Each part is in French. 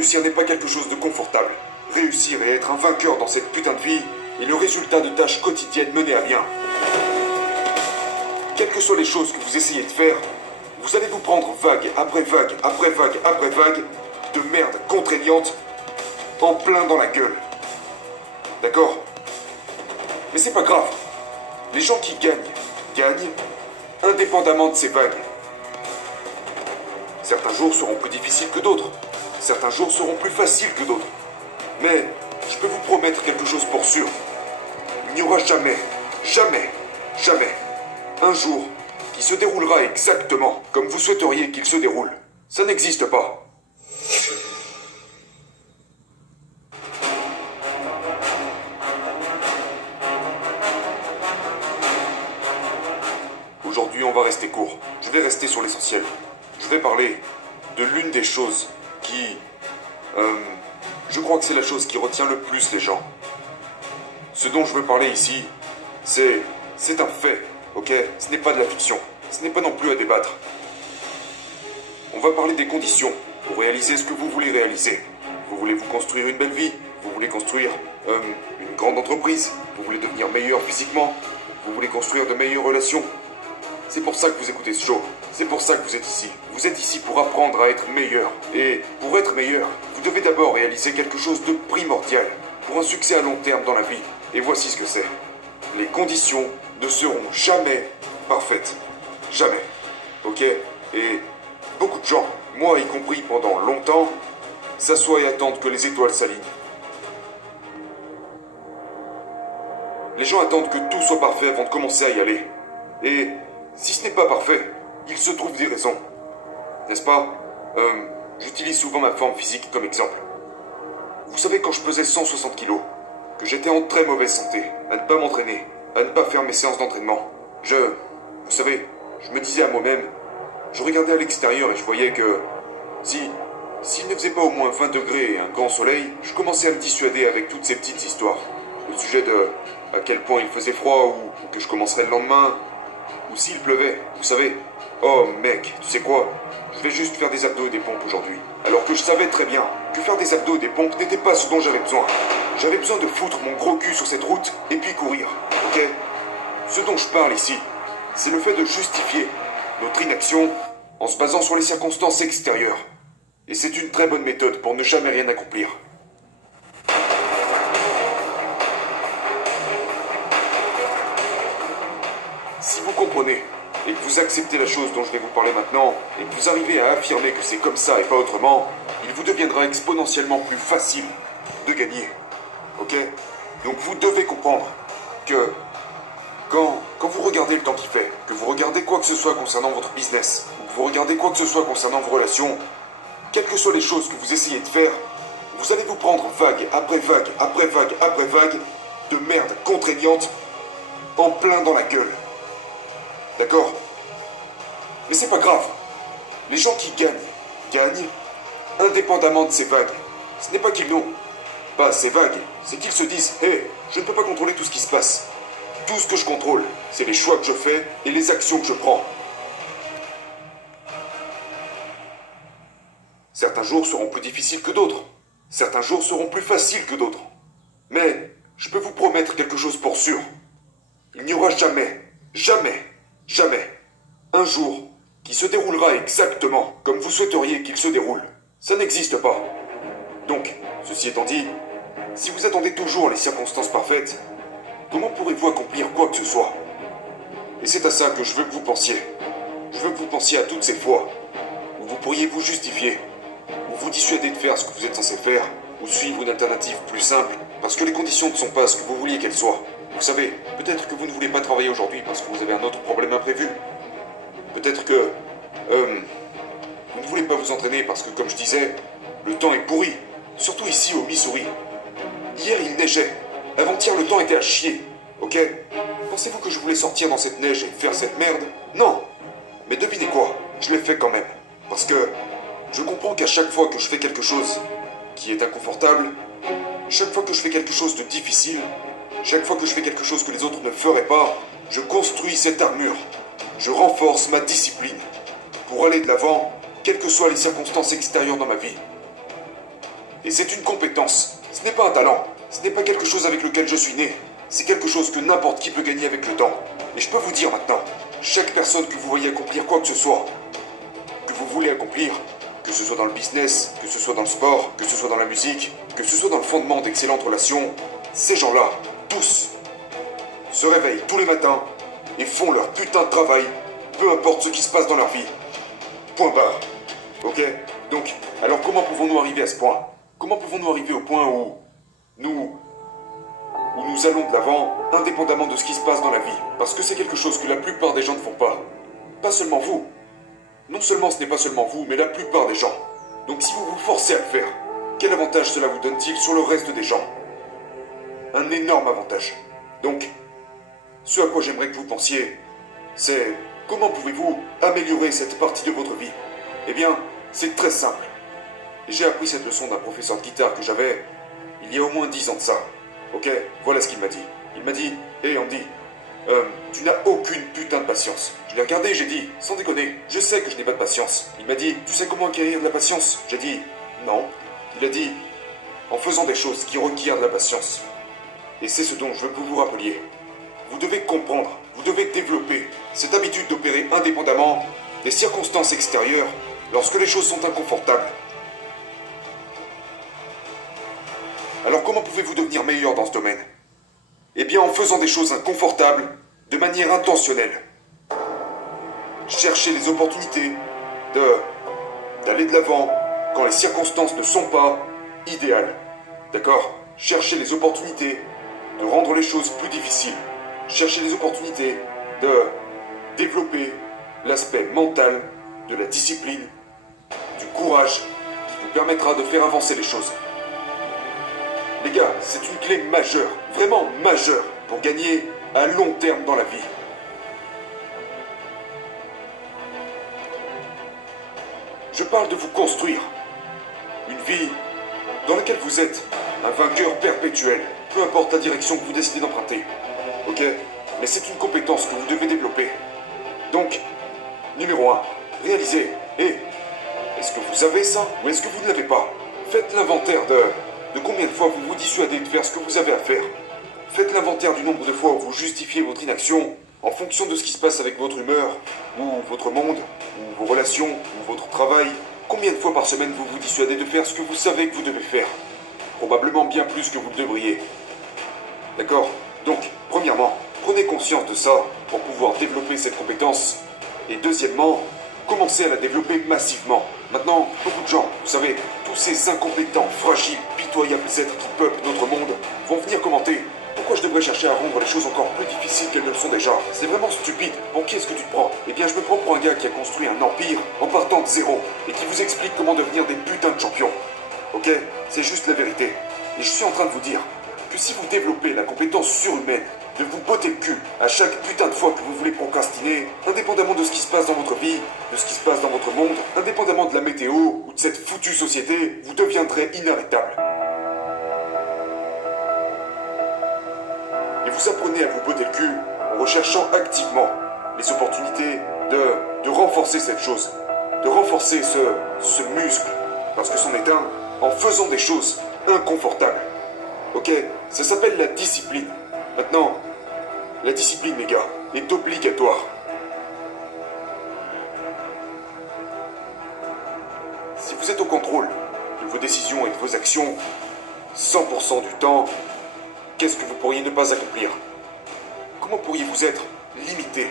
réussir n'est pas quelque chose de confortable. Réussir et être un vainqueur dans cette putain de vie est le résultat de tâches quotidiennes menées à bien. Quelles que soient les choses que vous essayez de faire, vous allez vous prendre vague après vague après vague après vague de merde contraignante en plein dans la gueule. D'accord? Mais c'est pas grave. Les gens qui gagnent indépendamment de ces vagues. Certains jours seront plus difficiles que d'autres. Certains jours seront plus faciles que d'autres. Mais je peux vous promettre quelque chose pour sûr. Il n'y aura jamais un jour qui se déroulera exactement comme vous souhaiteriez qu'il se déroule. Ça n'existe pas. Aujourd'hui, on va rester court. Je vais rester sur l'essentiel. Je vais parler de l'une des choses qui... je crois que c'est la chose qui retient le plus les gens. Ce dont je veux parler ici, c'est un fait, ok? Ce n'est pas de la fiction. Ce n'est pas non plus à débattre. On va parler des conditions pour réaliser ce que vous voulez réaliser. Vous voulez vous construire une belle vie. Vous voulez construire une grande entreprise. Vous voulez devenir meilleur physiquement. Vous voulez construire de meilleures relations. C'est pour ça que vous écoutez ce show. C'est pour ça que vous êtes ici. Vous êtes ici pour apprendre à être meilleur. Et pour être meilleur, vous devez d'abord réaliser quelque chose de primordial pour un succès à long terme dans la vie. Et voici ce que c'est. Les conditions ne seront jamais parfaites. Jamais. Ok? Et beaucoup de gens, moi y compris pendant longtemps, s'assoient et attendent que les étoiles s'alignent. Les gens attendent que tout soit parfait avant de commencer à y aller. Et si ce n'est pas parfait, il se trouve des raisons. N'est-ce pas? J'utilise souvent ma forme physique comme exemple. Vous savez, quand je pesais 160 kilos, que j'étais en très mauvaise santé, à ne pas m'entraîner, à ne pas faire mes séances d'entraînement, vous savez, je me disais à moi-même, je regardais à l'extérieur et je voyais que s'il ne faisait pas au moins 20 degrés et un grand soleil, je commençais à me dissuader avec toutes ces petites histoires. Au sujet de à quel point il faisait froid ou que je commencerais le lendemain, ou s'il pleuvait, vous savez. Oh mec, tu sais quoi? Je vais juste faire des abdos et des pompes aujourd'hui. Alors que je savais très bien que faire des abdos et des pompes n'était pas ce dont j'avais besoin. J'avais besoin de foutre mon gros cul sur cette route et puis courir, ok? Ce dont je parle ici, c'est le fait de justifier notre inaction en se basant sur les circonstances extérieures. Et c'est une très bonne méthode pour ne jamais rien accomplir. Si vous comprenez et que vous acceptez la chose dont je vais vous parler maintenant, et que vous arrivez à affirmer que c'est comme ça et pas autrement, il vous deviendra exponentiellement plus facile de gagner. Ok? Donc vous devez comprendre que quand vous regardez le temps qu'il fait, que vous regardez quoi que ce soit concernant votre business, ou que vous regardez quoi que ce soit concernant vos relations, quelles que soient les choses que vous essayez de faire, vous allez vous prendre vague après vague après vague après vague de merde contraignante en plein dans la gueule. D'accord? Mais c'est pas grave. Les gens qui gagnent indépendamment de ces vagues. Ce n'est pas qu'ils n'ont pas ces vagues, c'est qu'ils se disent « Hé, je ne peux pas contrôler tout ce qui se passe. Tout ce que je contrôle, c'est les choix que je fais et les actions que je prends. » Certains jours seront plus difficiles que d'autres. Certains jours seront plus faciles que d'autres. Mais je peux vous promettre quelque chose pour sûr. Il n'y aura jamais un jour qui se déroulera exactement comme vous souhaiteriez qu'il se déroule. Ça n'existe pas. Donc, ceci étant dit, si vous attendez toujours les circonstances parfaites, comment pourrez-vous accomplir quoi que ce soit? Et c'est à ça que je veux que vous pensiez. Je veux que vous pensiez à toutes ces fois où vous pourriez vous justifier, ou vous dissuader de faire ce que vous êtes censé faire, ou suivre une alternative plus simple, parce que les conditions ne sont pas ce que vous vouliez qu'elles soient. Vous savez, peut-être que vous ne voulez pas travailler aujourd'hui parce que vous avez un autre problème imprévu. Peut-être que vous ne voulez pas vous entraîner parce que, comme je disais, le temps est pourri. Surtout ici au Missouri. Hier, il neigeait. Avant-hier, le temps était à chier. Ok? Pensez-vous que je voulais sortir dans cette neige et faire cette merde? Non. Mais devinez quoi? Je l'ai fait quand même. Parce que je comprends qu'à chaque fois que je fais quelque chose qui est inconfortable, chaque fois que je fais quelque chose de difficile, chaque fois que je fais quelque chose que les autres ne feraient pas, je construis cette armure. Je renforce ma discipline pour aller de l'avant, quelles que soient les circonstances extérieures dans ma vie. Et c'est une compétence. Ce n'est pas un talent. Ce n'est pas quelque chose avec lequel je suis né. C'est quelque chose que n'importe qui peut gagner avec le temps. Et je peux vous dire maintenant, chaque personne que vous voyez accomplir quoi que ce soit, que vous voulez accomplir, que ce soit dans le business, que ce soit dans le sport, que ce soit dans la musique, que ce soit dans le fondement d'excellentes relations, ces gens-là, tous, se réveillent tous les matins et font leur putain de travail, peu importe ce qui se passe dans leur vie. Point barre. Ok? Donc, alors comment pouvons-nous arriver à ce point? Comment pouvons-nous arriver au point où nous allons de l'avant, indépendamment de ce qui se passe dans la vie? Parce que c'est quelque chose que la plupart des gens ne font pas. Pas seulement vous. Non seulement ce n'est pas seulement vous, mais la plupart des gens. Donc si vous vous forcez à le faire, quel avantage cela vous donne-t-il sur le reste des gens? Un énorme avantage. Donc, ce à quoi j'aimerais que vous pensiez, c'est comment pouvez-vous améliorer cette partie de votre vie? Eh bien, c'est très simple. J'ai appris cette leçon d'un professeur de guitare que j'avais il y a au moins 10 ans de ça. Ok, voilà ce qu'il m'a dit. Il m'a dit, hé Andy, tu n'as aucune putain de patience. Je l'ai regardé, j'ai dit, sans déconner, je sais que je n'ai pas de patience. Il m'a dit, tu sais comment acquérir de la patience? J'ai dit, non. Il a dit, en faisant des choses qui requièrent de la patience. Et c'est ce dont je veux que vous vous rappeliez. Vous devez comprendre, vous devez développer cette habitude d'opérer indépendamment des circonstances extérieures lorsque les choses sont inconfortables. Alors comment pouvez-vous devenir meilleur dans ce domaine? Eh bien en faisant des choses inconfortables de manière intentionnelle. Cherchez les opportunités d'aller de l'avant quand les circonstances ne sont pas idéales. D'accord? Cherchez les opportunités de rendre les choses plus difficiles. Cherchez les opportunités de développer l'aspect mental, de la discipline, du courage qui vous permettra de faire avancer les choses. Les gars, c'est une clé majeure, vraiment majeure, pour gagner à long terme dans la vie. Je parle de vous construire une vie dans laquelle vous êtes un vainqueur perpétuel, peu importe la direction que vous décidez d'emprunter. Ok? Mais c'est une compétence que vous devez développer. Donc, numéro 1, réalisez. Est-ce que vous avez ça ou est-ce que vous ne l'avez pas? Faites l'inventaire de combien de fois vous vous dissuadez de faire ce que vous avez à faire. Faites l'inventaire du nombre de fois où vous justifiez votre inaction en fonction de ce qui se passe avec votre humeur, ou votre monde, ou vos relations, ou votre travail. Combien de fois par semaine vous vous dissuadez de faire ce que vous savez que vous devez faire? Probablement bien plus que vous le devriez. D'accord? Donc, premièrement, prenez conscience de ça pour pouvoir développer cette compétence. Et deuxièmement, commencez à la développer massivement. Maintenant, beaucoup de gens, vous savez, tous ces incompétents, fragiles, pitoyables êtres qui peuplent notre monde, vont venir commenter. Pourquoi je devrais chercher à rendre les choses encore plus difficiles qu'elles ne le sont déjà? C'est vraiment stupide. Pour qui est-ce que tu te prends? Eh bien, je me prends pour un gars qui a construit un empire en partant de zéro et qui vous explique comment devenir des putains de champions. Ok? C'est juste la vérité. Et je suis en train de vous dire que si vous développez la compétence surhumaine de vous botter le cul à chaque putain de fois que vous voulez procrastiner, indépendamment de ce qui se passe dans votre vie, de ce qui se passe dans votre monde, indépendamment de la météo ou de cette foutue société, vous deviendrez inarrêtable. Et vous apprenez à vous botter le cul en recherchant activement les opportunités de renforcer cette chose, de renforcer ce muscle, parce que c'en est un, en faisant des choses inconfortables. Ok? Ça s'appelle la discipline. Maintenant, la discipline, les gars, est obligatoire. Si vous êtes au contrôle de vos décisions et de vos actions 100% du temps, qu'est-ce que vous pourriez ne pas accomplir? Comment pourriez-vous être limité?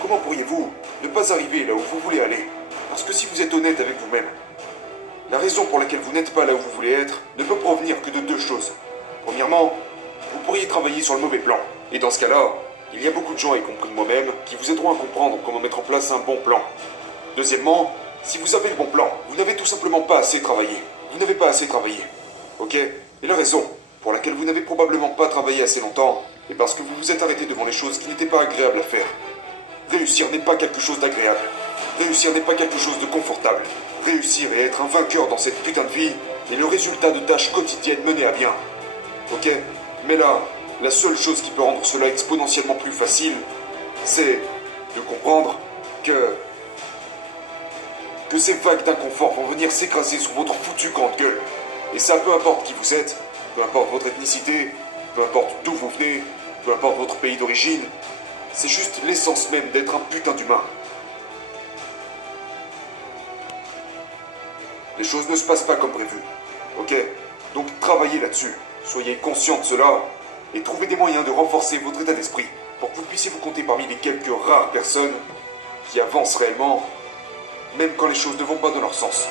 Comment pourriez-vous ne pas arriver là où vous voulez aller? Parce que si vous êtes honnête avec vous-même, la raison pour laquelle vous n'êtes pas là où vous voulez être ne peut provenir que de deux choses. Premièrement, vous pourriez travailler sur le mauvais plan. Et dans ce cas-là, il y a beaucoup de gens, y compris moi-même, qui vous aideront à comprendre comment mettre en place un bon plan. Deuxièmement, si vous avez le bon plan, vous n'avez tout simplement pas assez travaillé. Vous n'avez pas assez travaillé. Ok? Et la raison pour laquelle vous n'avez probablement pas travaillé assez longtemps est parce que vous vous êtes arrêté devant les choses qui n'étaient pas agréables à faire. Réussir n'est pas quelque chose d'agréable. Réussir n'est pas quelque chose de confortable. Réussir et être un vainqueur dans cette putain de vie est le résultat de tâches quotidiennes menées à bien. Ok? Mais là, la seule chose qui peut rendre cela exponentiellement plus facile, c'est de comprendre que ces vagues d'inconfort vont venir s'écraser sur votre foutue grande gueule. Et ça, peu importe qui vous êtes, peu importe votre ethnicité, peu importe d'où vous venez, peu importe votre pays d'origine, c'est juste l'essence même d'être un putain d'humain. Les choses ne se passent pas comme prévu, ok? Donc travaillez là-dessus, soyez conscient de cela, et trouvez des moyens de renforcer votre état d'esprit pour que vous puissiez vous compter parmi les quelques rares personnes qui avancent réellement, même quand les choses ne vont pas dans leur sens.